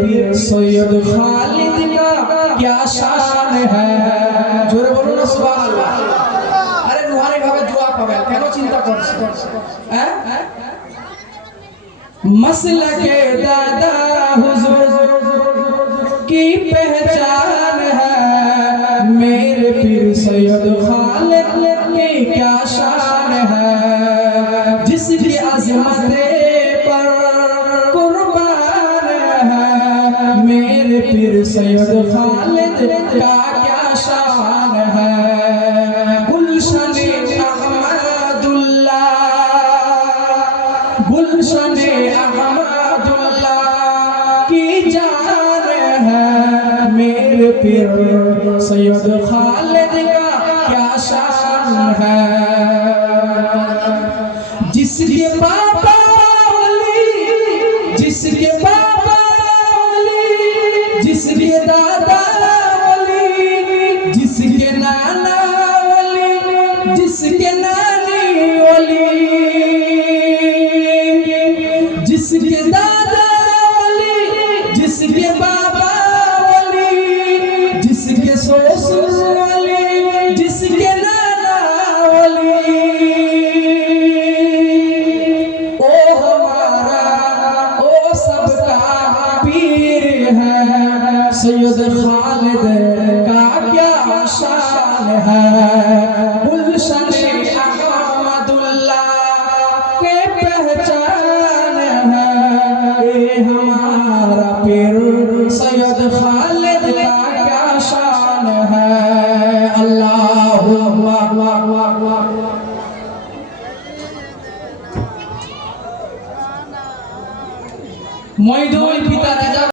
पीर सैयद खालिद का क्या शान है। जोरे बोलो ना सुभान अल्लाह। अरे नुहानी भावे दुआ पावे केन चिंता करछो हैं। मसलके दादा हुजूर की पहचान है, मेरे पीर सैयद खालिद की क्या शान है। जिसकी अज़मत पर कुर्बान है, मेरे पीर सैयद खालिद का क्या शान है। गुलशन अहमदुल्लाह, गुलशन अहमदुल्लाह की जान है, मेरे पीर सैयद खालिद का क्या शान है। जिसके बाबा वली, जिसके बाबा वली, जिसके दादा वली, जिसके नाना वली, जिसके नानी वली, जिसके दादा वली, जिसके बाबा वली, जिसके ससुर वली, जिसके नाना वली, ओ हमारा ओ सबका पीर है। सैयद खालिद का क्या शान है। गुलशन अहमदुल्लाह के पहचान है, ये हमारा पीर सैयद खालिद का क्या शान है। अल्लाहुम्मा মই দুই পিতা রাজা।